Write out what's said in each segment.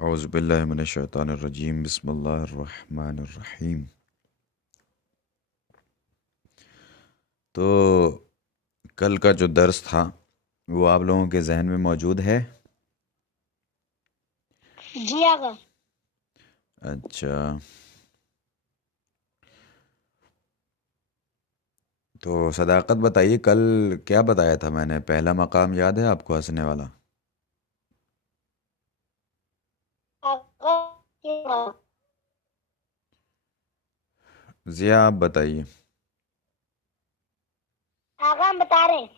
اعوذ باللہ من الشیطان الرجیم، بسم اللہ الرحمن الرحیم۔ تو کل کا جو درس تھا وہ آپ لوگوں کے ذہن میں موجود ہے؟ جی آقا۔ اچھا، تو صداقت بتائیے کل کیا بتایا تھا میں نے؟ پہلا مقام یاد ہے آپ کو ہنسنے والا؟ آقا ضیاء آپ بتائیے۔ ہم بتا رہے ہیں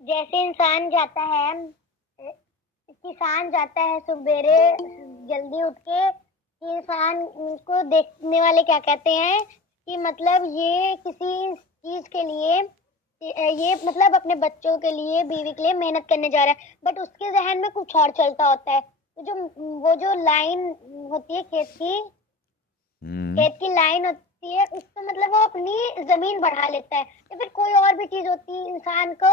جیسے انسان جاتا ہے سبیرے جلدی اٹھ کے، انسان کو دیکھنے والے کیا کہتے ہیں کہ مطلب یہ کسی چیز کے لیے، یہ مطلب اپنے بچوں کے لیے، بیوی کے لیے محنت کرنے جا رہا ہے، بٹ اس کے ذہن میں کچھ اور چلتا ہوتا ہے۔ وہ جو لائن ہوتی ہے کھیت کی لائن ہوتی ہے، اس سے مطلب وہ اپنی زمین بڑھا لیتا ہے، یا پھر کوئی اور بھی چیز ہوتی ہے، انسان کو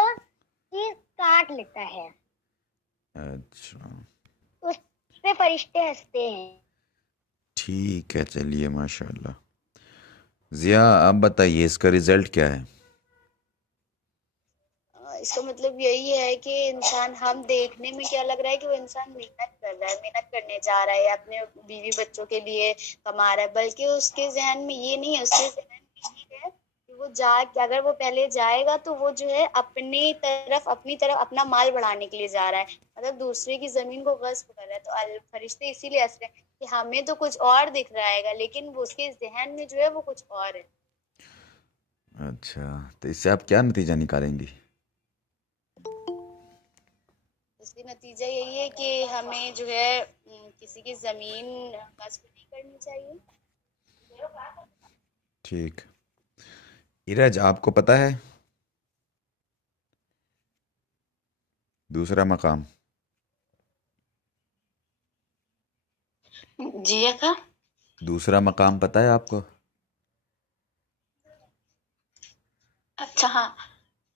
چیز کاٹ لیتا ہے، اچھا اس پہ فرشتے ہنستے ہیں۔ ٹھیک ہے، چلیے ماشاء اللہ۔ ضیاء آپ بتائیے اس کا رزلٹ کیا ہے؟ اس کا مطلب یہی ہے کہ انسان، ہم دیکھنے میں کیا لگ رہا ہے کہ وہ انسان محنت کر رہا ہے، محنت کرنے جا رہا ہے، اپنے بیوی بچوں کے لیے کما رہا ہے، بلکہ اس کے ذہن میں یہ نہیں ہے، اس کے ذہن میں یہ ہے کہ وہ اگر وہ پہلے جائے گا تو وہ جو ہے اپنی طرف اپنا مال بڑھانے کے لیے جا رہا ہے، مطلب دوسرے کی زمین کو غصب کر رہا ہے۔ تو فرشتے اسی لیے ہنس رہے ہیں کہ ہمیں تو کچھ اور دکھ رہا ہے گا، لیکن اس کے ذہن میں جو ہے وہ کچھ اور ہے۔ اچھا، تو اس سے آپ کیا نتیجہ نکالیں گی؟ اس کا نتیجہ یہی ہے کہ ہمیں جو ہے کسی کی زمین غصب نہیں کرنی چاہیے۔ ٹھیک۔ ایرج آپ کو پتہ ہے دوسرا مقام؟ جی آقا۔ دوسرا مقام پتہ ہے آپ کو؟ اچھا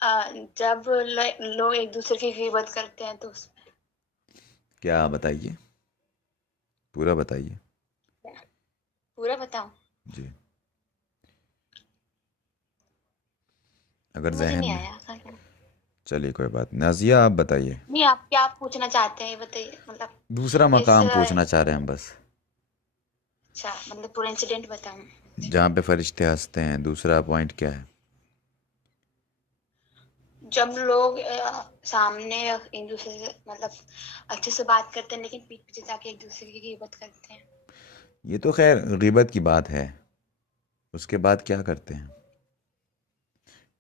ہاں، جب لوگ ایک دوسرے کی غیبت کرتے ہیں تو اس میں کیا بتائیے، پورا بتائیے۔ پورا بتاؤں؟ جی، اگر مجھے ذہن نہیں میں، آیا آقا۔ چلیے کوئی بات۔ نازیہ آپ بتائیے۔ نہیں، آپ کیا پوچھنا چاہتے ہیں یہ بتائیے، مطلب دوسرا اس مقام پوچھنا چاہ رہے ہیں ہم بس، اچھا مطلب پورا انسیڈنٹ بتاؤں؟ جہاں پہ فرشتے ہنستے ہیں۔ دوسرا پوائنٹ کیا ہے؟ جب لوگ سامنے ایک دوسرے سے مطلب اچھے سے بات کرتے ہیں، لیکن پیٹھ پیچھے جا کے ایک دوسرے کی غیبت کرتے ہیں۔ یہ تو خیر غیبت کی بات ہے، اس کے بعد کیا کرتے ہیں؟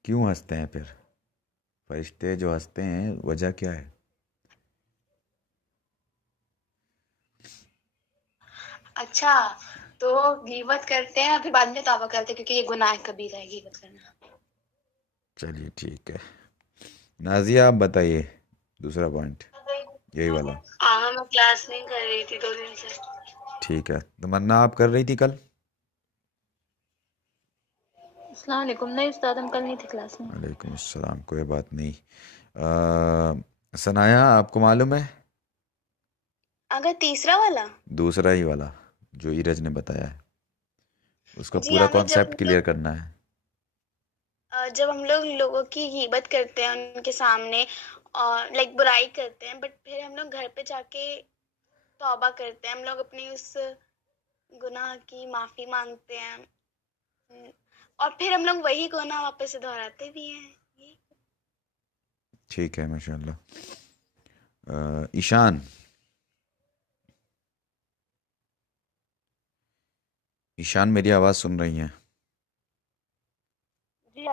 کیوں ہنستے ہیں پھر فرشتے جو ہنستے ہیں؟ وجہ کیا ہے؟ اچھا، تو غیبت کرتے ہیں پھر بعد میں توبہ کرتے ہیں، کیونکہ یہ گناہ کبیرہ ہے غیبت کرنا۔ چلیے ٹھیک ہے۔ نازیہ آپ بتائیے دوسرا پوائنٹ، یہی والا۔ ہاں، میں کلاس نہیں کر رہی تھی 2 دن سے۔ ٹھیک ہے، تمنا آپ کر رہی تھی کل؟ السلام علیکم۔ نہیں استاد، ہم کل نہیں تھے کلاس میں۔ وعلیکم السلام، کوئی بات نہیں۔ ثنایا آپ کو معلوم ہے؟ اگر تیسرا والا؟ دوسرا ہی والا جو ایرج نے بتایا ہے، اس کا جی پورا اگر کانسیپٹ کلیئر کرنا ہے۔ جب ہم لوگ لوگوں کی غیبت کرتے ہیں ان کے سامنے اور برائی کرتے ہیں، بٹ پھر ہم لوگ گھر پہ جا کے توبہ کرتے ہیں، ہم لوگ اپنی اس گناہ کی معافی مانگتے ہیں، اور پھر ہم لوگ وہی گناہ واپس سے دہراتے بھی ہیں۔ ٹھیک ہے ماشاء اللہ۔ ایشان، ایشان میری آواز سن رہی ہیں؟ جی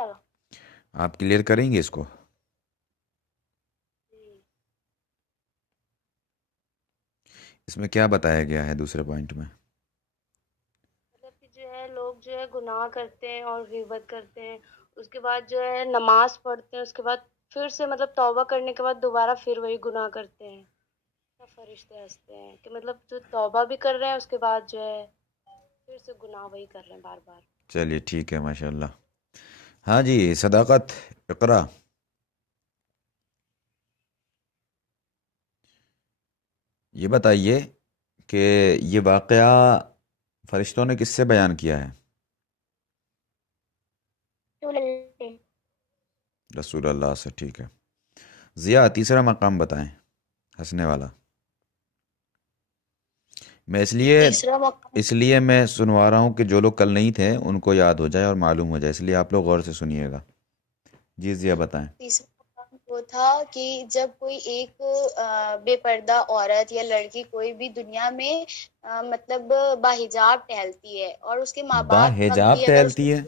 آپ کلیئر کریں گے اس کو؟ اس میں کیا بتایا گیا ہے دوسرے پوائنٹ میں؟ مطلب کہ جو ہے لوگ جو ہے گناہ کرتے ہیں اور غیبت کرتے ہیں، اس کے بعد جو ہے نماز پڑھتے ہیں، اس کے بعد پھر سے مطلب توبہ کرنے کے بعد دوبارہ پھر وہی گناہ کرتے ہیں، تو فرشتے ہنستے ہیں کہ مطلب جو توبہ بھی کر رہے ہیں اس کے بعد جو ہے پھر سے گناہ وہی کر رہے ہیں بار بار۔ چلیے ٹھیک ہے ماشاء اللہ۔ ہاں جی، صداقت، اقرا۔ یہ بتائیے کہ یہ واقعہ فرشتوں نے کس سے بیان کیا ہے؟ رسول اللہ سے. ٹھیک ہے. ضیاء تیسرا مقام بتائیں ہنسنے والا. میں تیسرا مقام اس لیے میں سنوا رہا ہوں کہ جو لوگ کل نہیں تھے ان کو یاد ہو جائے اور معلوم ہو جائے، اس لیے آپ لوگ غور سے سنیے گا. جی ضیاء بتائیں. تیسرا مقام وہ تھا کہ جب کوئی ایک بے پردہ عورت یا لڑکی کوئی بھی دنیا میں مطلب باحجاب ٹہلتی ہے اور اس کے ماں باپ وقت باحجاب بھی اگر اس کو ٹہلتی ہے؟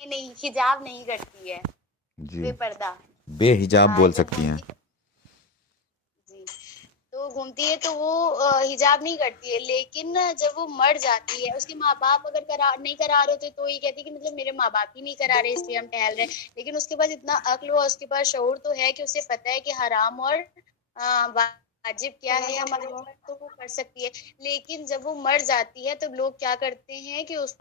نہیں حجاب نہیں کرتی ہے، جی. بے پردہ بے حجاب بول جب سکتی ہیں. جی تو گھومتی ہے تو وہ حجاب نہیں کرتی ہے، لیکن جب وہ مر جاتی ہے اس کے ماں باپ اگر نہیں کرا رہے ہوتے تو یہ کہتی ہے کہ مطلب میرے ماں باپ ہی نہیں کرا رہے اس لیے ہم ٹہل رہے ہیں، لیکن اس کے پاس اتنا عقل ہوا، اس کے پاس شعور تو ہے کہ اسے پتہ ہے کہ حرام اور واجب کیا ہے ہمارے اوپر، تو وہ کر سکتی ہے. لیکن جب وہ مر جاتی ہے تو لوگ کیا کرتے ہیں کہ اس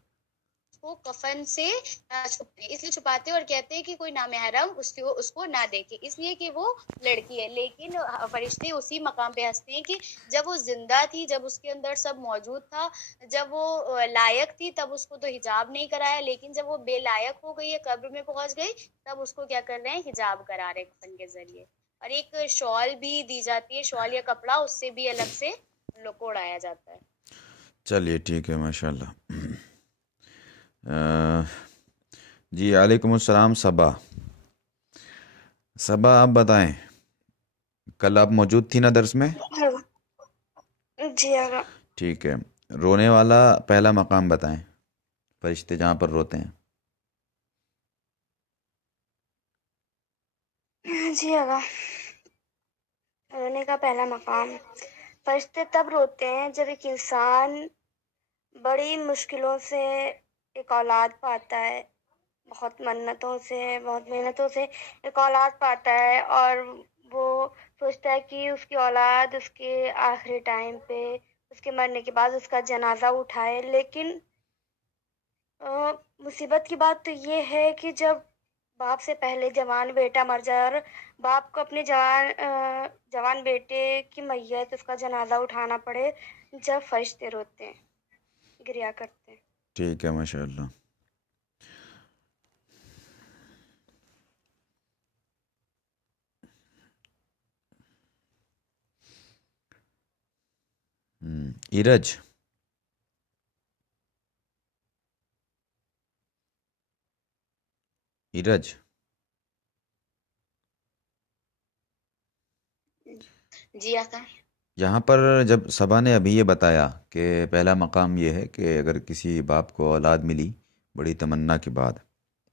کو کفن سے چھپاتے ہیں، اس لیے چھپاتے ہیں اور کہتے ہیں کہ کوئی نامحرم اس کو نہ دیکھے، اس لیے کہ وہ لڑکی ہے. لیکن فرشتے اسی مقام پہ ہنستے ہیں کہ جب وہ زندہ تھی، جب اس کے اندر سب موجود تھا، جب وہ لائق تھی تب اس کو تو حجاب نہیں کرایا، لیکن جب وہ بے لائق ہو گئی ہے، قبر میں پہنچ گئی، تب اس کو کیا کر رہے ہیں، حجاب کرا رہے ہیں کفن کے ذریعے. اور ایک شال بھی دی جاتی ہے، شال یا کپڑا، اس سے بھی الگ سے لوگ کو اڑایا جاتا ہے. چلیے ٹھیک ہے ماشاء اللہ. جی علیکم السلام. صبا آپ بتائیں، کل آپ موجود تھی نا درس میں؟ جی آگا. ٹھیک ہے. رونے والا پہلا مقام بتائیں، فرشتے جہاں پر روتے ہیں. جی آگا. رونے کا پہلا مقام، فرشتے تب روتے ہیں جب ایک انسان بڑی مشکلوں سے ایک اولاد پاتا ہے، بہت منتوں سے، بہت محنتوں سے ایک اولاد پاتا ہے، اور وہ سوچتا ہے کہ اس کی اولاد اس کے آخری ٹائم پہ، اس کے مرنے کے بعد اس کا جنازہ اٹھائے. لیکن مصیبت کی بات تو یہ ہے کہ جب باپ سے پہلے جوان بیٹا مر جائے اور باپ کو اپنے جوان بیٹے کی میت، اس کا جنازہ اٹھانا پڑے، جب فرشتے روتے ہیں، گریا کرتے ہیں. ٹھیک ہے ماشاء اللہ. ایرج، جی آقا. یہاں پر جب صبا نے ابھی یہ بتایا کہ پہلا مقام یہ ہے کہ اگر کسی باپ کو اولاد ملی بڑی تمنا کے بعد،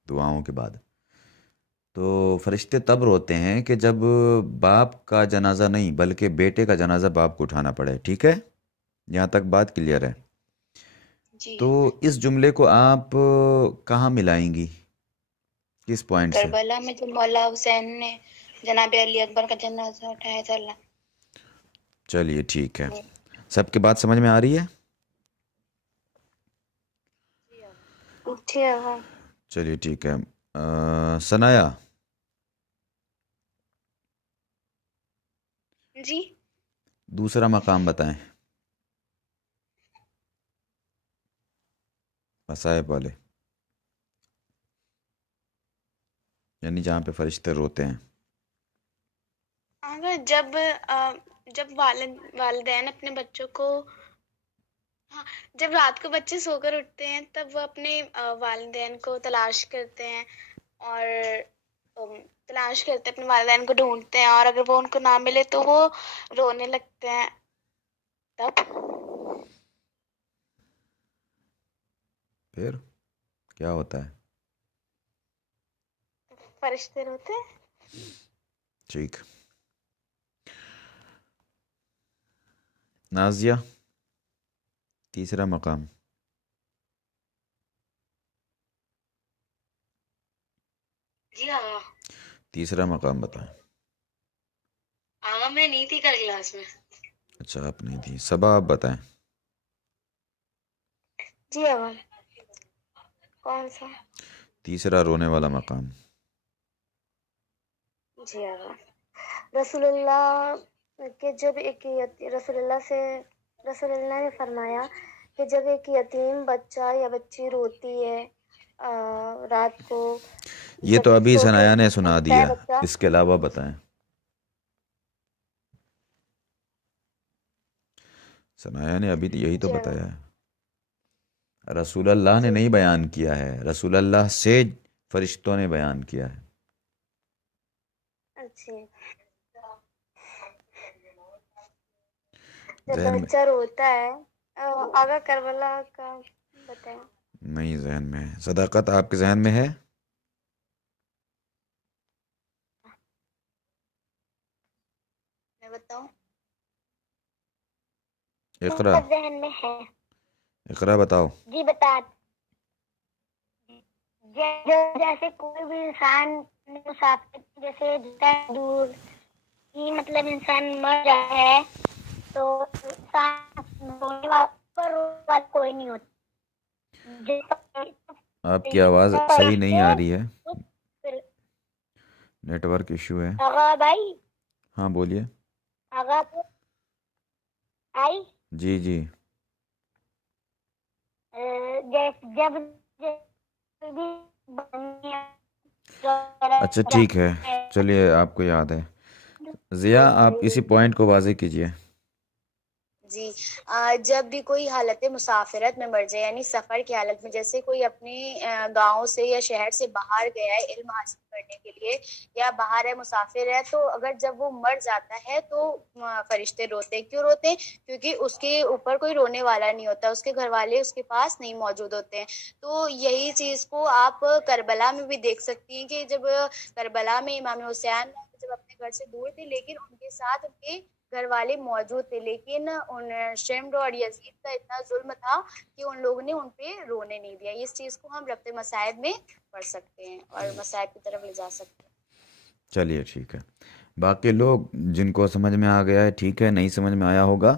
دعاؤں کے بعد، تو فرشتے تب روتے ہیں کہ جب باپ کا جنازہ نہیں بلکہ بیٹے کا جنازہ باپ کو اٹھانا پڑے. ٹھیک ہے، یہاں تک بات کلیئر ہے. جی تو اس جملے کو آپ کہاں ملائیں گی، کس پوائنٹ سے؟ کربلا میں جو مولا حسین نے جناب علی اکبر کا جنازہ اٹھایا تھا. اللہ. چلیے ٹھیک ہے. سب کی بات سمجھ میں آ رہی ہے؟ جی آقا. چلیے ٹھیک ہے. ثنایا، جی. دوسرا مقام بتائیں، مصائب والے، یعنی جہاں پہ فرشتے روتے ہیں. آقا جب والدین اپنے بچوں کو، ہاں، جب رات کو بچے سو کر اٹھتے ہیں تب وہ اپنے والدین کو تلاش کرتے ہیں، اور اپنے والدین کو ڈھونڈتے ہیں، اور اگر وہ ان کو نہ ملے تو وہ رونے لگتے ہیں. تب پھر کیا ہوتا ہے؟ فرشتے روتے ہیں. ٹھیک. نازیہ تیسرا مقام. جی آقا. تیسرا مقام بتائیں. آقا میں نہیں تھی کل کلاس میں. اچھا آپ نہیں تھی. صبا آپ بتائیں. جی آقا. کون سا؟ تیسرا رونے والا مقام. جی آقا. رسول اللہ کہ جب رسول اللہ نے فرمایا کہ جب ایک یتیم بچہ یا بچی روتی ہے رات کو یہ تو جب ابھی سو کے ثنایا نے سنا اٹھتا ہے دیا، بچہ، اس کے علاوہ بتائیں۔ ثنایا نے ابھی تو یہی تو چلو بتایا ہے، رسول اللہ نے جی نہیں بیان کیا ہے، رسول اللہ سے فرشتوں نے بیان کیا ہے۔ اچھا، جب ذہن میں بچہ روتا ہے آگا کربلا کا بتائیں۔ نہیں، ذہن میں ہے۔ صداقت آپ کے ذہن میں ہے؟ میں بتاؤں؟ اقرا، ذہن میں ہے اقرا بتاؤ۔ جی، بتا جیسے کوئی بھی انسان مسافر جیسے دور ہی مطلب انسان مر جاتا ہے تو انسان رونے والا کوئی نہیں ہوتا، آپ کی آواز صحیح نہیں آ رہی ہے، پھر نیٹ ورک ایشو ہے۔ آغا بھائی، ہاں بولیے۔ آغا آئی جی جی، جب اچھا ٹھیک ہے، چلیے آپ کو یاد ہے۔ ضیاء آپ کسی پوائنٹ کو واضح کیجئے۔ جی، جب بھی کوئی حالت مسافرت میں مر جائے، یعنی سفر کی حالت میں، جیسے کوئی اپنے گاؤں سے یا شہر سے باہر گیا ہے علم حاصل کرنے کے لیے، یا باہر ہے، مسافر ہے، تو اگر جب وہ مر جاتا ہے تو فرشتے روتے ہیں۔ کیوں روتے ہیں؟ کیونکہ اس کے اوپر کوئی رونے والا نہیں ہوتا، اس کے گھر والے اس کے پاس نہیں موجود ہوتے ہیں۔ تو یہی چیز کو آپ کربلا میں بھی دیکھ سکتی ہیں کہ جب کربلا میں امام حسین جب اپنے گھر سے دور تھے، لیکن ان کے ساتھ ان کے گھر والے موجود تھے، لیکن ان شمر اور یزید کا اتنا ظلم تھا کہ ان لوگوں نے ان پہ رونے نہیں دیا۔ اس چیز کو ہم ربط مصائب میں پڑھ سکتے ہیں اور مصائب کی طرف لے جا سکتے ہیں۔ چلیے ٹھیک ہے، باقی لوگ جن کو سمجھ میں آ گیا ہے ٹھیک ہے، نہیں سمجھ میں آیا ہوگا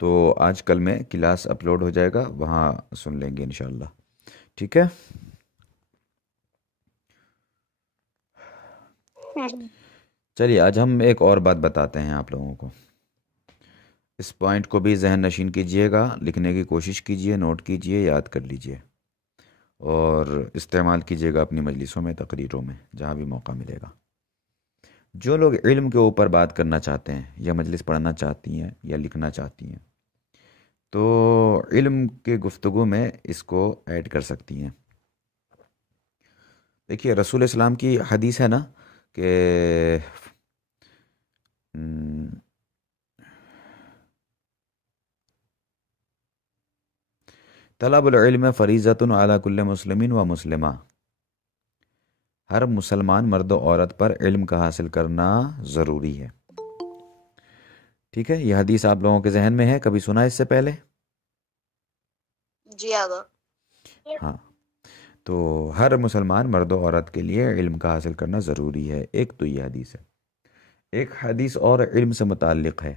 تو آج کل میں کلاس اپلوڈ ہو جائے گا، وہاں سن لیں گے انشاءاللہ، ٹھیک ہے۔ چلیے آج ہم ایک اور بات بتاتے ہیں آپ لوگوں کو، اس پوائنٹ کو بھی ذہن نشین کیجئے گا، لکھنے کی کوشش کیجئے، نوٹ کیجئے، یاد کر لیجئے اور استعمال کیجئے گا اپنی مجلسوں میں، تقریروں میں، جہاں بھی موقع ملے گا۔ جو لوگ علم کے اوپر بات کرنا چاہتے ہیں یا مجلس پڑھنا چاہتی ہیں یا لکھنا چاہتی ہیں تو علم کے گفتگو میں اس کو ایڈ کر سکتی ہیں۔ دیکھیے رسول اسلام کی حدیث ہے نا کہ طلب العلم فریضۃ علی کل مسلم و مسلمہ، ہر مسلمان مرد و عورت پر علم کا حاصل کرنا ضروری ہے۔ ٹھیک ہے، یہ حدیث آپ لوگوں کے ذہن میں ہے، کبھی سنا اس سے پہلے؟ جی آگا۔ ہاں، تو ہر مسلمان مرد و عورت کے لیے علم کا حاصل کرنا ضروری ہے، ایک تو یہ حدیث ہے۔ ایک حدیث اور علم سے متعلق ہے،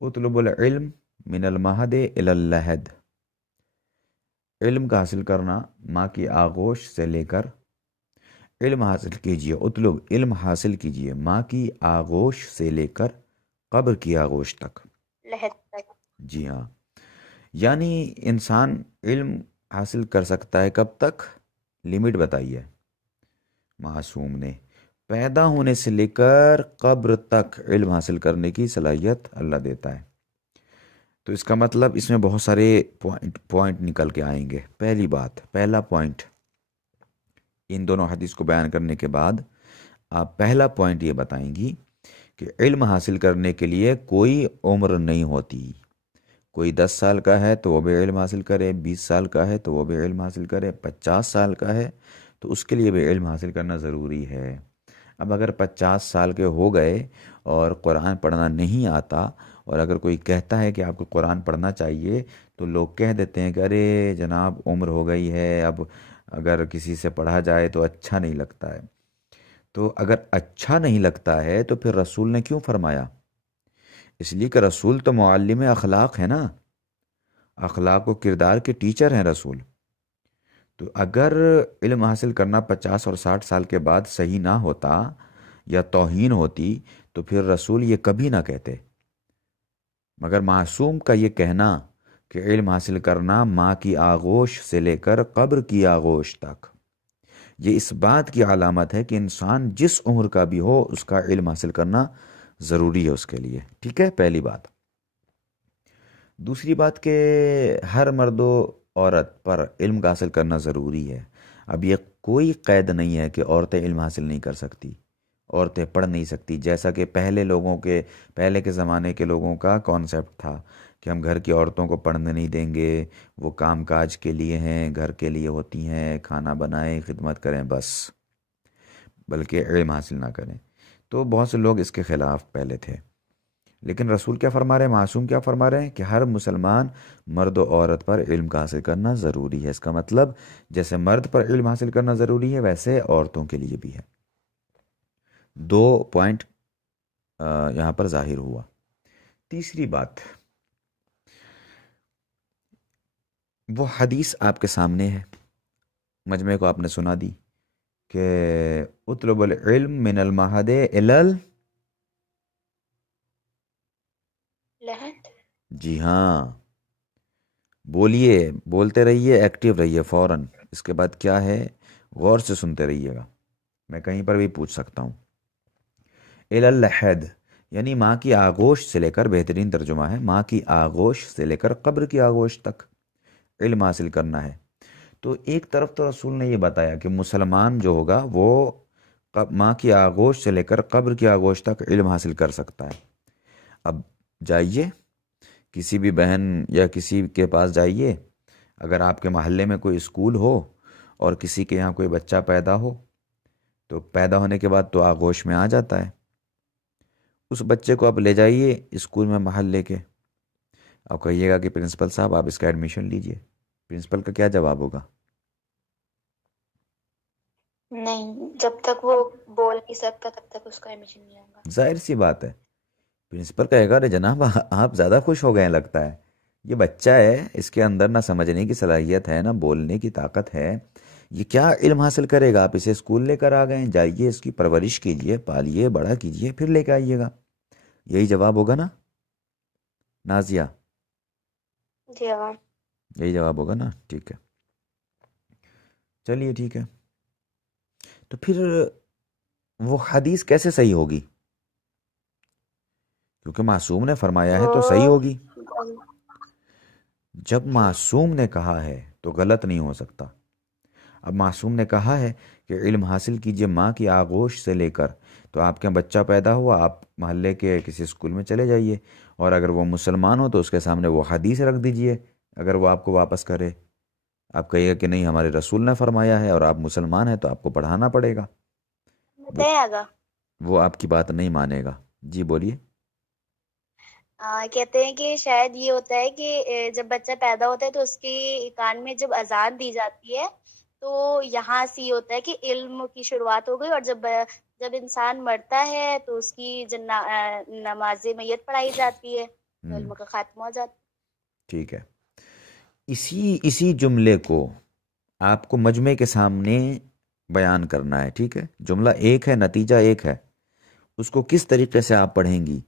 اطلب العلم من المہد الی اللحد، علم کا حاصل کرنا ماں کی آغوش سے لے کر، علم حاصل کیجئے، اطلب علم حاصل کیجئے ماں کی آغوش سے لے کر قبر کی آغوش تک۔ لحد تک۔ جی ہاں، یعنی انسان علم حاصل کر سکتا ہے کب تک؟ لمٹ بتائی ہے معصوم نے، پیدا ہونے سے لے کر قبر تک علم حاصل کرنے کی صلاحیت اللہ دیتا ہے۔ تو اس کا مطلب اس میں بہت سارے پوائنٹ نکل کے آئیں گے۔ پہلی بات، پہلا پوائنٹ، ان دونوں حدیث کو بیان کرنے کے بعد آپ پہلا پوائنٹ یہ بتائیں گی کہ علم حاصل کرنے کے لیے کوئی عمر نہیں ہوتی۔ کوئی 10 سال کا ہے تو وہ بھی علم حاصل کرے، 20 سال کا ہے تو وہ بھی علم حاصل کرے، 50 سال کا ہے تو اس کے لیے بھی علم حاصل کرنا ضروری ہے۔ اب اگر 50 سال کے ہو گئے اور قرآن پڑھنا نہیں آتا، اور اگر کوئی کہتا ہے کہ آپ کو قرآن پڑھنا چاہیے تو لوگ کہہ دیتے ہیں کہ ارے جناب عمر ہو گئی ہے، اب اگر کسی سے پڑھا جائے تو اچھا نہیں لگتا ہے۔ تو اگر اچھا نہیں لگتا ہے تو پھر رسول نے کیوں فرمایا؟ اس لیے کہ رسول تو معلم اخلاق ہے نا، اخلاق و کردار کے ٹیچر ہیں رسول۔ تو اگر علم حاصل کرنا 50 اور 60 سال کے بعد صحیح نہ ہوتا یا توہین ہوتی تو پھر رسول یہ کبھی نہ کہتے، مگر معصوم کا یہ کہنا کہ علم حاصل کرنا ماں کی آغوش سے لے کر قبر کی آغوش تک، یہ اس بات کی علامت ہے کہ انسان جس عمر کا بھی ہو اس کا علم حاصل کرنا ضروری ہے اس کے لیے. ٹھیک ہے، پہلی بات. دوسری بات کہ ہر مرد و عورت پر علم کا حاصل کرنا ضروری ہے. اب یہ کوئی قید نہیں ہے کہ عورتیں علم حاصل نہیں کر سکتی، عورتیں پڑھ نہیں سکتی، جیسا کہ پہلے کے زمانے کے لوگوں کا کانسیپٹ تھا کہ ہم گھر کی عورتوں کو پڑھنے نہیں دیں گے، وہ کام کاج کے لیے ہیں، گھر کے لیے ہوتی ہیں، کھانا بنائیں، خدمت کریں بس، بلکہ علم حاصل نہ کریں. تو بہت سے لوگ اس کے خلاف پہلے تھے، لیکن رسول کیا فرما رہے ہیں، معصوم کیا فرما رہے ہیں کہ ہر مسلمان مرد و عورت پر علم کا حاصل کرنا ضروری ہے. اس کا مطلب جیسے مرد پر علم حاصل کرنا ضروری ہے ویسے عورتوں کے لیے بھی ہے. 2 پوائنٹ یہاں پر ظاہر ہوا. تیسری بات، وہ حدیث آپ کے سامنے ہے، مجمع کو آپ نے سنا دی کہ اطلب العلم من المہد الال، لحد. جی ہاں، بولیے، بولتے رہیے، ایکٹیو رہیے فوراً. اس کے بعد کیا ہے، غور سے سنتے رہیے گا، میں کہیں پر بھی پوچھ سکتا ہوں. الاللحد یعنی ماں کی آغوش سے لے کر، بہترین ترجمہ ہے، ماں کی آغوش سے لے کر قبر کی آغوش تک علم حاصل کرنا ہے. تو ایک طرف تو رسول نے یہ بتایا کہ مسلمان جو ہوگا وہ ماں کی آغوش سے لے کر قبر کی آغوش تک علم حاصل کر سکتا ہے. اب جائیے کسی بھی بہن یا کسی کے پاس جائیے، اگر آپ کے محلے میں کوئی اسکول ہو اور کسی کے یہاں کوئی بچہ پیدا ہو تو پیدا ہونے کے بعد تو آغوش میں آ جاتا ہے. اس بچے کو آپ لے جائیے اسکول میں محلے کے، آپ کہیے گا کہ پرنسپل صاحب آپ اس کا ایڈمیشن لیجئے، پرنسپل کا کیا جواب ہوگا؟ نہیں، جب تک وہ بول نہیں سکتا تب تک اس کا ایڈمیشن نہیں ہوگا. ظاہر سی بات ہے، پرنسپل کہے گا ارے جناب آپ زیادہ خوش ہو گئے ہیں لگتا ہے، یہ بچہ ہے، اس کے اندر نہ سمجھنے کی صلاحیت ہے، نہ بولنے کی طاقت ہے، یہ کیا علم حاصل کرے گا؟ آپ اسے اسکول لے کر آ گئے ہیں، جائیے اس کی پرورش کیجیے، پالیے، بڑا کیجیے، پھر لے کے آئیے گا. یہی جواب ہوگا نا نازیہ؟ جی ہاں. یہی جواب ہوگا نا؟ ٹھیک ہے، چلیے ٹھیک ہے. تو پھر وہ حدیث کیسے صحیح ہوگی؟ کیونکہ معصوم نے فرمایا ہے تو صحیح ہوگی. جب معصوم نے کہا ہے تو غلط نہیں ہو سکتا. اب معصوم نے کہا ہے کہ علم حاصل کیجئے ماں کی آغوش سے لے کر، تو آپ کے بچہ پیدا ہوا، آپ محلے کے کسی اسکول میں چلے جائیے، اور اگر وہ مسلمان ہو تو اس کے سامنے وہ حدیث رکھ دیجئے. اگر وہ آپ کو واپس کرے، آپ کہیے گا کہ نہیں ہمارے رسول نے فرمایا ہے اور آپ مسلمان ہیں تو آپ کو پڑھانا پڑے گا. بتایا گا وہ آپ کی بات نہیں مانے گا. جی بولیے. کہتے ہیں کہ شاید یہ ہوتا ہے کہ جب بچہ پیدا ہوتا ہے تو اس کے کان میں جب اذان دی جاتی ہے تو یہاں سے یہ ہوتا ہے کہ علم کی شروعات ہو گئی، اور جب انسان مرتا ہے تو اس کی نماز میت پڑھائی جاتی ہے، علم کا خاتمہ ہو جاتا ہے. ٹھیک ہے، اسی جملے کو آپ کو مجمع کے سامنے بیان کرنا ہے. ٹھیک ہے، جملہ ایک ہے، نتیجہ ایک ہے، اس کو کس طریقے سے آپ پڑھیں گی؟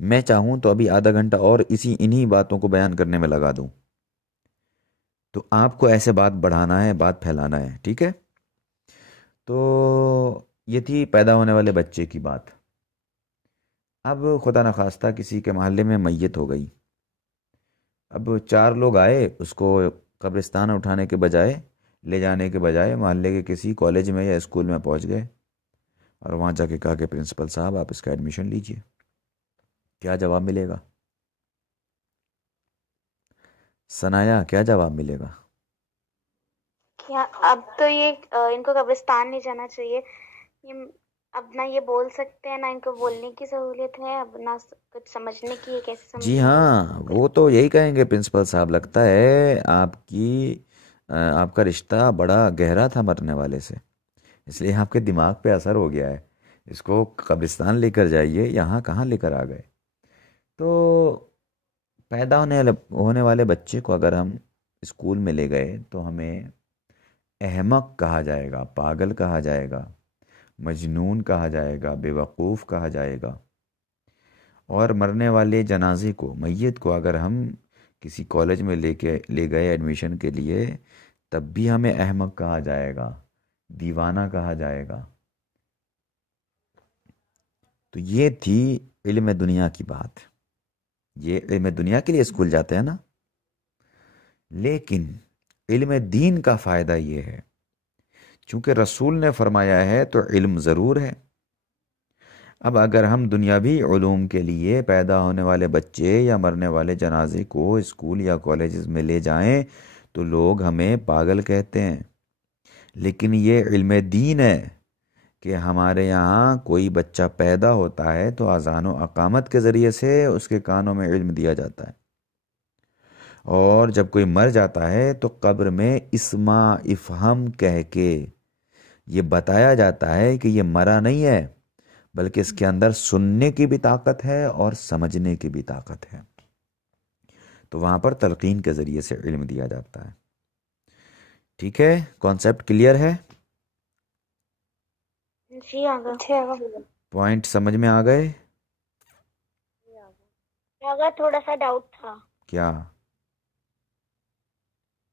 میں چاہوں تو ابھی آدھا گھنٹہ اور انہی باتوں کو بیان کرنے میں لگا دوں. تو آپ کو ایسے بات بڑھانا ہے، بات پھیلانا ہے. ٹھیک ہے، تو یہ تھی پیدا ہونے والے بچے کی بات. اب خدا نخواستہ کسی کے محلے میں میت ہو گئی، اب 4 لوگ آئے اس کو قبرستان اٹھانے کے بجائے، لے جانے کے بجائے محلے کے کسی کالج میں یا اسکول میں پہنچ گئے اور وہاں جا کے کہا کہ پرنسپل صاحب آپ اس کا ایڈمیشن لیجئے. کیا جواب ملے گا؟ ثنایا کیا جواب ملے گا؟ کیا اب تو یہ ان کو قبرستان نہیں جانا چاہیے، اب نہ یہ بول سکتے ہیں، نہ ان کو بولنے کی سہولیت ہے، اب نہ کچھ سمجھنے کی ہے، کیسے سمجھیں جی گے؟ ہاں، وہ تو یہی کہیں گے پرنسپل صاحب لگتا ہے آپ کا رشتہ بڑا گہرا تھا مرنے والے سے، اس لیے آپ کے دماغ پہ اثر ہو گیا ہے، اس کو قبرستان لے کر جائیے، یہاں کہاں لے کر آ گئے. تو پیدا ہونے والے بچے کو اگر ہم اسکول میں لے گئے تو ہمیں احمق کہا جائے گا، پاگل کہا جائے گا، مجنون کہا جائے گا، بے وقوف کہا جائے گا۔ اور مرنے والے جنازے کو، میت کو اگر ہم کسی کالج میں لے گئے ایڈمیشن کے لیے، تب بھی ہمیں احمق کہا جائے گا، دیوانہ کہا جائے گا۔ تو یہ تھی علم دنیا کی بات۔ یہ علم دنیا کے لیے اسکول جاتے ہیں نا، لیکن علم دین کا فائدہ یہ ہے، چونکہ رسول نے فرمایا ہے تو علم ضرور ہے۔ اب اگر ہم دنیاوی علوم کے لیے پیدا ہونے والے بچے یا مرنے والے جنازے کو اسکول یا کالجز میں لے جائیں تو لوگ ہمیں پاگل کہتے ہیں، لیکن یہ علم دین ہے کہ ہمارے یہاں کوئی بچہ پیدا ہوتا ہے تو اذان و اقامت کے ذریعے سے اس کے کانوں میں علم دیا جاتا ہے، اور جب کوئی مر جاتا ہے تو قبر میں اسما افہم کہہ کے یہ بتایا جاتا ہے کہ یہ مرا نہیں ہے، بلکہ اس کے اندر سننے کی بھی طاقت ہے اور سمجھنے کی بھی طاقت ہے۔ تو وہاں پر تلقین کے ذریعے سے علم دیا جاتا ہے۔ ٹھیک ہے، کانسیپٹ کلیئر ہے؟ جی آگا پوائنٹ سمجھ میں آ گئے؟ اگر تھوڑا سا ڈاؤٹ تھا، کیا؟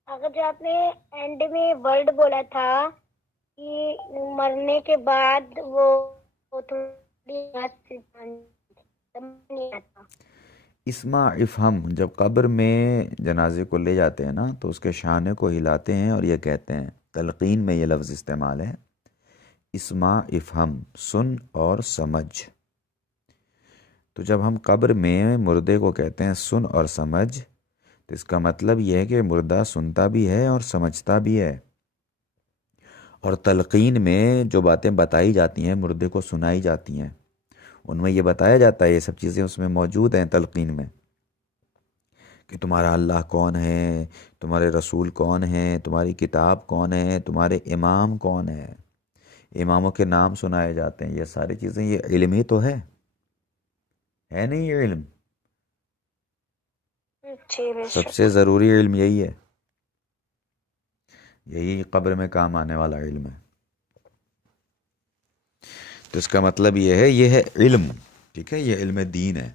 اگر جو آپ نے اینڈ میں ورڈ بولا تھا کہ مرنے کے بعد وہ تھوڑی بات سمجھ نہیں آتا۔ اسما افہم، جب قبر میں جنازے کو لے جاتے ہیں نا تو اس کے شانے کو ہلاتے ہیں اور یہ کہتے ہیں، تلقین میں یہ لفظ استعمال ہے، اسما افہم، سن اور سمجھ۔ تو جب ہم قبر میں مردے کو کہتے ہیں سن اور سمجھ، تو اس کا مطلب یہ ہے کہ مردہ سنتا بھی ہے اور سمجھتا بھی ہے، اور تلقین میں جو باتیں بتائی جاتی ہیں مردے کو سنائی جاتی ہیں، ان میں یہ بتایا جاتا ہے، یہ سب چیزیں اس میں موجود ہیں تلقین میں، کہ تمہارا اللہ کون ہے، تمہارے رسول کون ہیں، تمہاری کتاب کون ہے، تمہارے امام کون ہے، اماموں کے نام سنائے جاتے ہیں۔ یہ ساری چیزیں، یہ علم ہی تو ہے نہیں یہ علم؟ سب سے ضروری علم یہی ہے، یہی قبر میں کام آنے والا علم ہے۔ تو اس کا مطلب یہ ہے علم، ٹھیک ہے، یہ علم دین ہے۔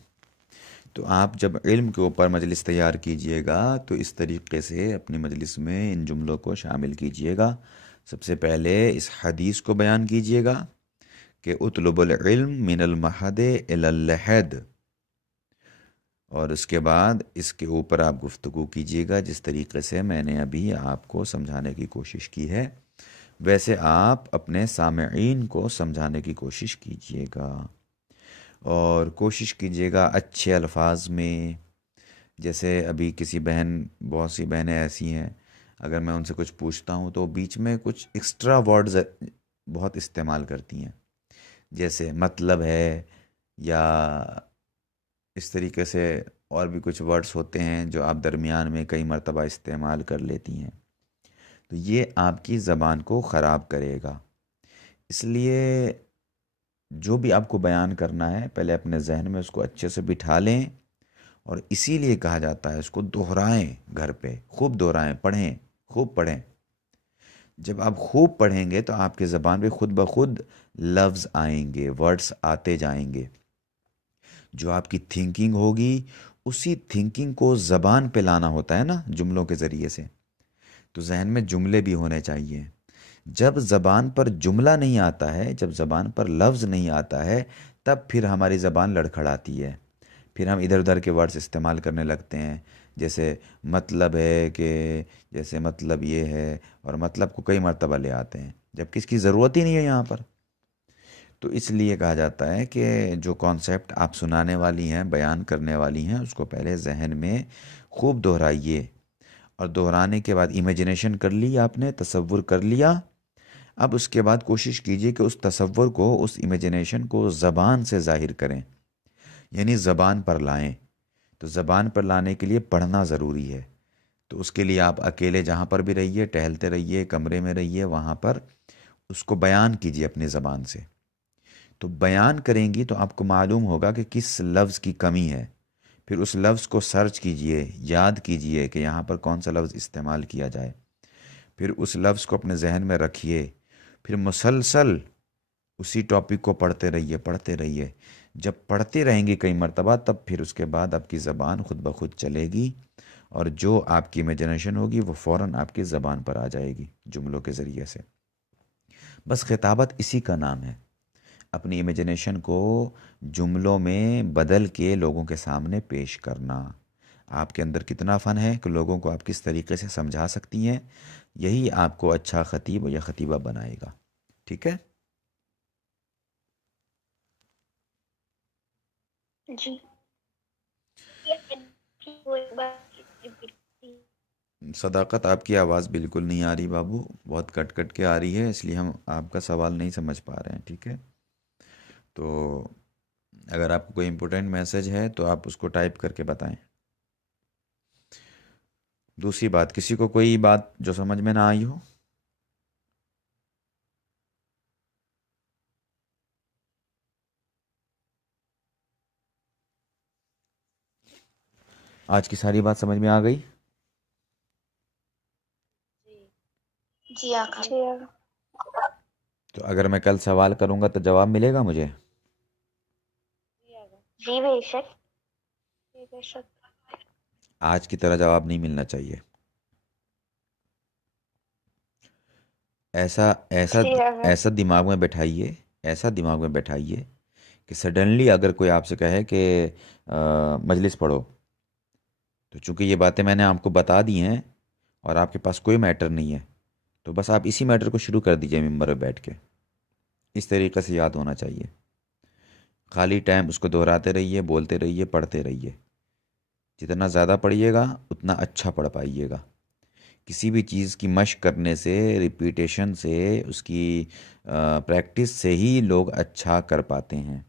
تو آپ جب علم کے اوپر مجلس تیار کیجئے گا تو اس طریقے سے اپنی مجلس میں ان جملوں کو شامل کیجئے گا۔ سب سے پہلے اس حدیث کو بیان کیجئے گا کہ اطلب العلم من المہد الی اللحد، اور اس کے بعد اس کے اوپر آپ گفتگو کیجئے گا جس طریقے سے میں نے ابھی آپ کو سمجھانے کی کوشش کی ہے، ویسے آپ اپنے سامعین کو سمجھانے کی کوشش کیجئے گا، اور کوشش کیجئے گا اچھے الفاظ میں۔ جیسے ابھی کسی بہت سی بہنیں ایسی ہیں، اگر میں ان سے کچھ پوچھتا ہوں تو بیچ میں کچھ ایکسٹرا ورڈز بہت استعمال کرتی ہیں، جیسے مطلب ہے، یا اس طریقے سے اور بھی کچھ ورڈز ہوتے ہیں جو آپ درمیان میں کئی مرتبہ استعمال کر لیتی ہیں، تو یہ آپ کی زبان کو خراب کرے گا۔ اس لیے جو بھی آپ کو بیان کرنا ہے پہلے اپنے ذہن میں اس کو اچھے سے بٹھا لیں، اور اسی لیے کہا جاتا ہے اس کو دہرائیں، گھر پہ خوب دہرائیں، پڑھیں، خوب پڑھیں۔ جب آپ خوب پڑھیں گے تو آپ کی زبان پہ خود بخود لفظ آئیں گے، ورڈز آتے جائیں گے۔ جو آپ کی تھنکنگ ہوگی اسی تھنکنگ کو زبان پہ لانا ہوتا ہے نا جملوں کے ذریعے سے، تو ذہن میں جملے بھی ہونے چاہیے۔ جب زبان پر جملہ نہیں آتا ہے، جب زبان پر لفظ نہیں آتا ہے، تب پھر ہماری زبان لڑکھڑاتی ہے، پھر ہم ادھر ادھر کے ورڈز استعمال کرنے لگتے ہیں، جیسے مطلب ہے کہ جیسے مطلب یہ ہے، اور مطلب کو کئی مرتبہ لے آتے ہیں جب کس کی ضرورت ہی نہیں ہے یہاں پر۔ تو اس لیے کہا جاتا ہے کہ جو کانسیپٹ آپ سنانے والی ہیں، بیان کرنے والی ہیں، اس کو پہلے ذہن میں خوب دہرائیے، اور دہرانے کے بعد امیجنیشن کر لی آپ نے، تصور کر لیا، اب اس کے بعد کوشش کیجئے کہ اس تصور کو، اس امیجنیشن کو زبان سے ظاہر کریں، یعنی زبان پر لائیں۔ تو زبان پر لانے کے لیے پڑھنا ضروری ہے، تو اس کے لیے آپ اکیلے جہاں پر بھی رہیے، ٹہلتے رہیے، کمرے میں رہیے، وہاں پر اس کو بیان کیجئے اپنی زبان سے۔ تو بیان کریں گی تو آپ کو معلوم ہوگا کہ کس لفظ کی کمی ہے، پھر اس لفظ کو سرچ کیجئے، یاد کیجئے کہ یہاں پر کون سا لفظ استعمال کیا جائے، پھر اس لفظ کو اپنے ذہن میں رکھیے، پھر مسلسل اسی ٹاپک کو پڑھتے رہیے. جب پڑھتے رہیں گے کئی مرتبہ تب پھر اس کے بعد آپ کی زبان خود بخود چلے گی، اور جو آپ کی امیجنیشن ہوگی وہ فوراً آپ کی زبان پر آ جائے گی جملوں کے ذریعے سے. بس خطابت اسی کا نام ہے، اپنی امیجنیشن کو جملوں میں بدل کے لوگوں کے سامنے پیش کرنا. آپ کے اندر کتنا فن ہے کہ لوگوں کو آپ کس طریقے سے سمجھا سکتی ہیں، یہی آپ کو اچھا خطیب یا خطیبہ بنائے گا. ٹھیک ہے؟ جی. صداقت آپ کی آواز بالکل نہیں آ رہی بابو، بہت کٹ کٹ کے آ رہی ہے، اس لیے ہم آپ کا سوال نہیں سمجھ پا رہے ہیں. ٹھیک ہے؟ تو اگر آپ کو کوئی امپورٹنٹ میسج ہے تو آپ اس کو ٹائپ کر کے بتائیں. دوسری بات، کسی کو کوئی بات جو سمجھ میں نہ آئی ہو؟ آج کی ساری بات سمجھ میں آ گئی؟ جی آقا. تو اگر میں کل سوال کروں گا تو جواب ملے گا مجھے؟ جی بے شک. آج کی طرح جواب نہیں ملنا چاہیے. ایسا ایسا ایسا دماغ میں بیٹھائیے کہ سڈنلی اگر کوئی آپ سے کہے کہ مجلس پڑھو، تو چونکہ یہ باتیں میں نے آپ کو بتا دی ہیں اور آپ کے پاس کوئی میٹر نہیں ہے، تو بس آپ اسی میٹر کو شروع کر دیجئے ممبر پہ بیٹھ کے. اس طریقے سے یاد ہونا چاہیے. خالی ٹائم اس کو دہراتے رہیے، بولتے رہیے، پڑھتے رہیے. جتنا زیادہ پڑھیے گا اتنا اچھا پڑھ پائیے گا. کسی بھی چیز کی مشق کرنے سے، ریپیٹیشن سے، اس کی پریکٹس سے ہی لوگ اچھا کر پاتے ہیں.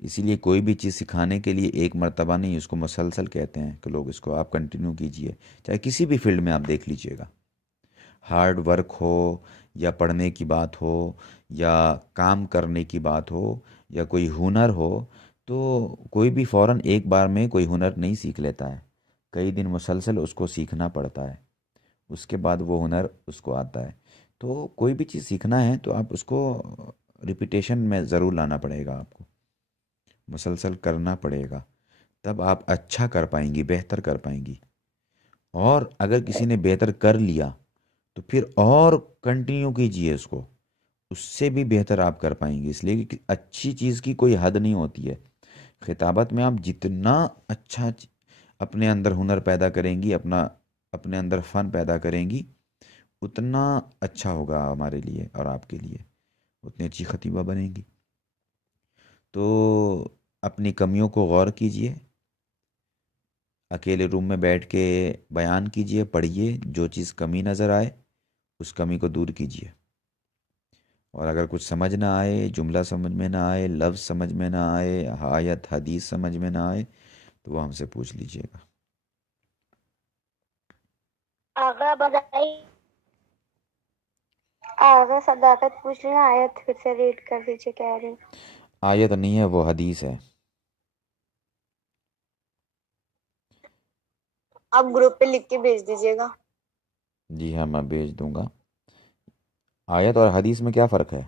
اسی لیے کوئی بھی چیز سکھانے کے لیے ایک مرتبہ نہیں، اس کو مسلسل کہتے ہیں کہ لوگ اس کو آپ کنٹینیو کیجئے. چاہے کسی بھی فیلڈ میں آپ دیکھ لیجئے گا، ہارڈ ورک ہو یا پڑھنے کی بات ہو یا کام کرنے کی بات ہو یا کوئی ہنر ہو، تو کوئی بھی فوراً ایک بار میں کوئی ہنر نہیں سیکھ لیتا ہے. کئی دن مسلسل اس کو سیکھنا پڑتا ہے، اس کے بعد وہ ہنر اس کو آتا ہے. تو کوئی بھی چیز سیکھنا ہے تو آپ اس کو ریپیٹیشن میں ضرور لانا پڑے گا، آپ کو مسلسل کرنا پڑے گا، تب آپ اچھا کر پائیں گی، بہتر کر پائیں گی. اور اگر کسی نے بہتر کر لیا تو پھر اور کنٹینیو کیجئے اس کو، اس سے بھی بہتر آپ کر پائیں گے. اس لیے کہ اچھی چیز کی کوئی حد نہیں ہوتی ہے. خطابت میں آپ جتنا اچھا اپنے اندر ہنر پیدا کریں گی، اپنے اندر فن پیدا کریں گی، اتنا اچھا ہوگا ہمارے لیے اور آپ کے لیے، اتنی اچھی خطیبہ بنیں گی. تو اپنی کمیوں کو غور کیجئے، اکیلے روم میں بیٹھ کے بیان کیجئے، پڑھیے، جو چیز کمی نظر آئے اس کمی کو دور کیجئے. اور اگر کچھ سمجھ نہ آئے، جملہ سمجھ میں نہ آئے، لفظ سمجھ میں نہ آئے، آیت حدیث سمجھ میں نہ آئے، تو وہ ہم سے پوچھ لیجئے گا. آغا بتائی. آغا صداقت پوچھ رہی ہیں، آیت پھر سے ریڈ کر دیجیے کہہ رہی. آیت نہیں ہے، وہ حدیث ہے. آپ گروپ پہ لکھ کے بھیج دیجیے گا. جی ہاں، میں بھیج دوں گا. آیت اور حدیث میں کیا فرق ہے؟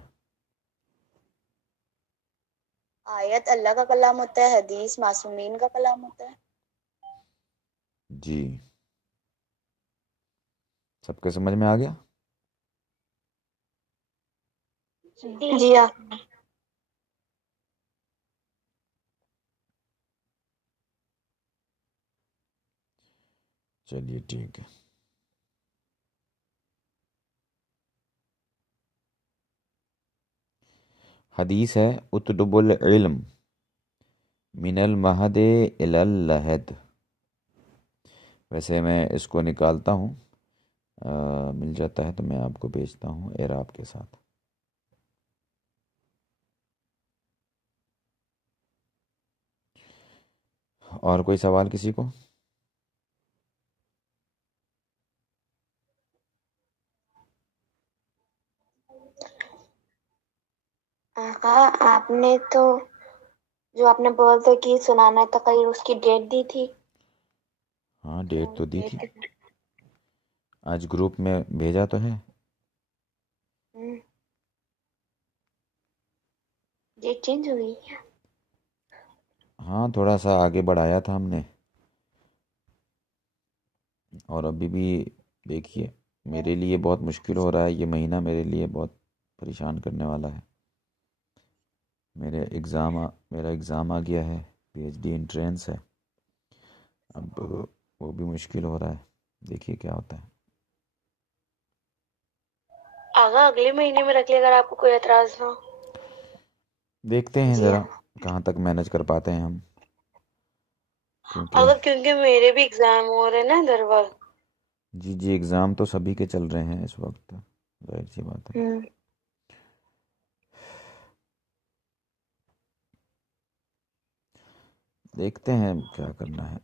آیت اللہ کا کلام ہوتا ہے، حدیث معصومین کا کلام ہوتا ہے. جی، سب کے سمجھ میں آ گیا؟ جی آپ. چلیے ٹھیک ہے. حدیث ہے اطلب العلم من المہد الی اللحد. ویسے میں اس کو نکالتا ہوں، مل جاتا ہے تو میں آپ کو بھیجتا ہوں اعراب کے ساتھ. اور کوئی سوال کسی کو؟ آقا آپ نے تو جو آپ نے بول تھے کہ سنانا تقریر، اس کی ڈیٹ دی تھی. ہاں ڈیٹ تو دی تھی، آج گروپ میں بھیجا تو ہے. ڈیٹ چینج ہو گئی کیا؟ ہاں تھوڑا سا آگے بڑھایا تھا ہم نے، اور ابھی بھی دیکھیے میرے لیے بہت مشکل ہو رہا ہے، یہ مہینہ میرے لیے بہت پریشان کرنے والا ہے۔ میرا ایگزام آ گیا ہے، پی ایچ ڈی انٹرنس ہے، اب وہ بھی مشکل ہو رہا ہے، دیکھیے کیا ہوتا ہے۔ آگا اگلے مہینے میں رکھ لے اگر آپ کو کوئی اعتراض نہ ہو۔ دیکھتے ہیں جی ذرا کہاں تک مینج کر پاتے ہیں ہم، کیونکہ اگر کیونکہ میرے بھی ایگزام ہو رہے ہیں نا در وقت۔ جی ایگزام تو سبھی کے چل رہے ہیں اس وقت، ظاہر سی بات ہے۔ دیکھتے ہیں کیا کرنا ہے۔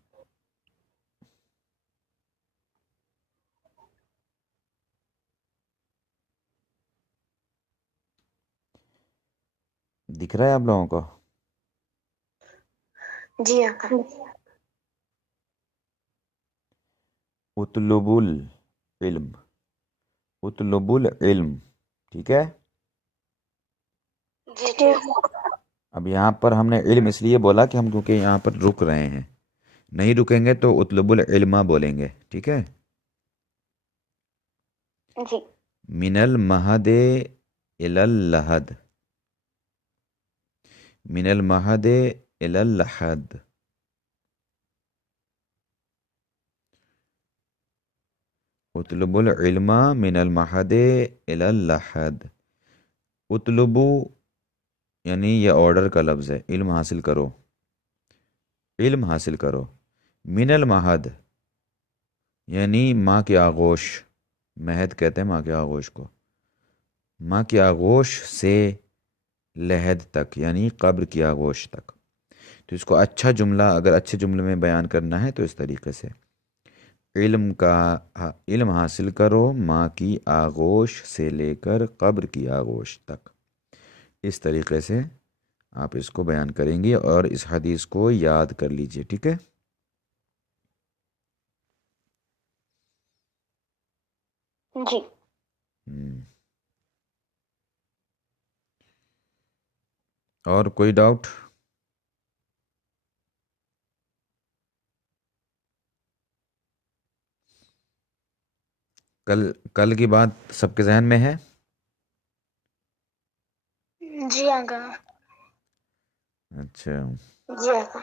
دکھ رہا ہے آپ لوگوں کو؟ جی آقا۔ اطلب العلم، اطلب العلم، ٹھیک ہے؟ جی ٹھیک۔ اب یہاں پر ہم نے علم اس لیے بولا کہ ہم کیونکہ یہاں پر رک رہے ہیں، نہیں رکیں گے تو اطلب العلم بولیں گے، ٹھیک ہے؟ جی۔ من المہد الی اللحد، من المہد الی اللحد، اطلب العلم من المہد الی اللحد۔ اطلبو یعنی یہ آرڈر کا لفظ ہے، علم حاصل کرو، علم حاصل کرو۔ من المہد یعنی ماں کی آغوش، مہد کہتے ہیں ماں کے آغوش کو، ماں کی آغوش سے لحد تک یعنی قبر کی آغوش تک۔ تو اس کو اچھا جملہ اگر اچھے جملے میں بیان کرنا ہے تو اس طریقے سے، علم حاصل کرو ماں کی آغوش سے لے کر قبر کی آغوش تک، اس طریقے سے آپ اس کو بیان کریں گے اور اس حدیث کو یاد کر لیجئے، ٹھیک ہے؟ جی۔ اور کوئی ڈاؤٹ؟ کل کی بات سب کے ذہن میں ہے؟ جی آقا۔ اچھا جی آقا۔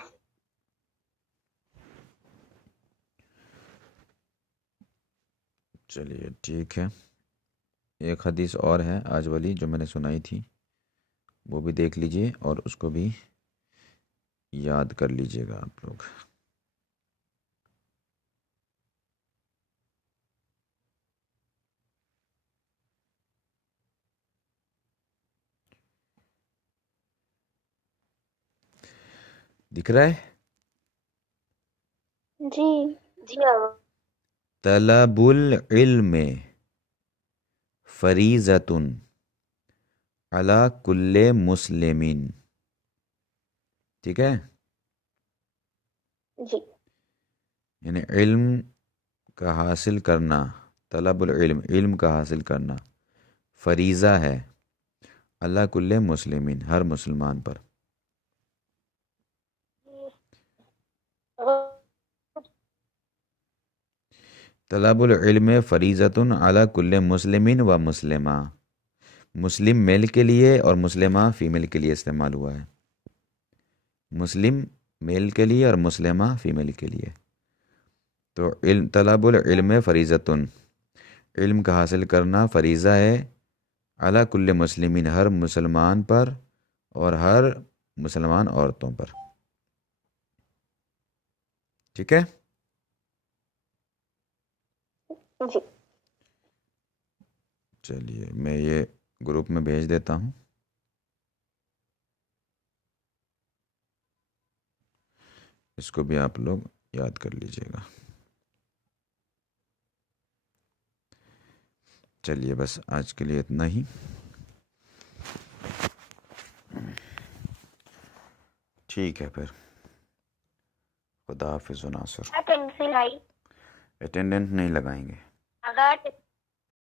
چلیے ٹھیک ہے، ایک حدیث اور ہے آج والی جو میں نے سنائی تھی، وہ بھی دیکھ لیجئے اور اس کو بھی یاد کر لیجئے گا آپ لوگ۔ دکھ رہا ہے؟ جی جی آقا۔ طلب العلم فریضۃ علی کل مسلمین، ٹھیک ہے؟ جی۔ یعنی علم کا حاصل کرنا، طلب العلم علم کا حاصل کرنا فریضہ ہے علی کل مسلمین ہر مسلمان پر۔ طلب العلم فریضۃ علی کل مسلمین و مسلمہ، مسلم میل کے لیے اور مسلمہ فیمیل کے لیے استعمال ہوا ہے، مسلم میل کے لیے اور مسلمہ فیمیل کے لیے۔ تو طلب العلم فریضۃ، علم کا حاصل کرنا فریضہ ہے علی کل مسلمین ہر مسلمان پر اور ہر مسلمان عورتوں پر، ٹھیک ہے؟ جی۔ چلیے میں یہ گروپ میں بھیج دیتا ہوں، اس کو بھی آپ لوگ یاد کر لیجئے گا۔ چلیے بس آج کے لیے اتنا ہی، ٹھیک ہے پھر، خدا حافظ و ناصر۔ پینسل آئی اٹینڈنس نہیں لگائیں گے۔ اگر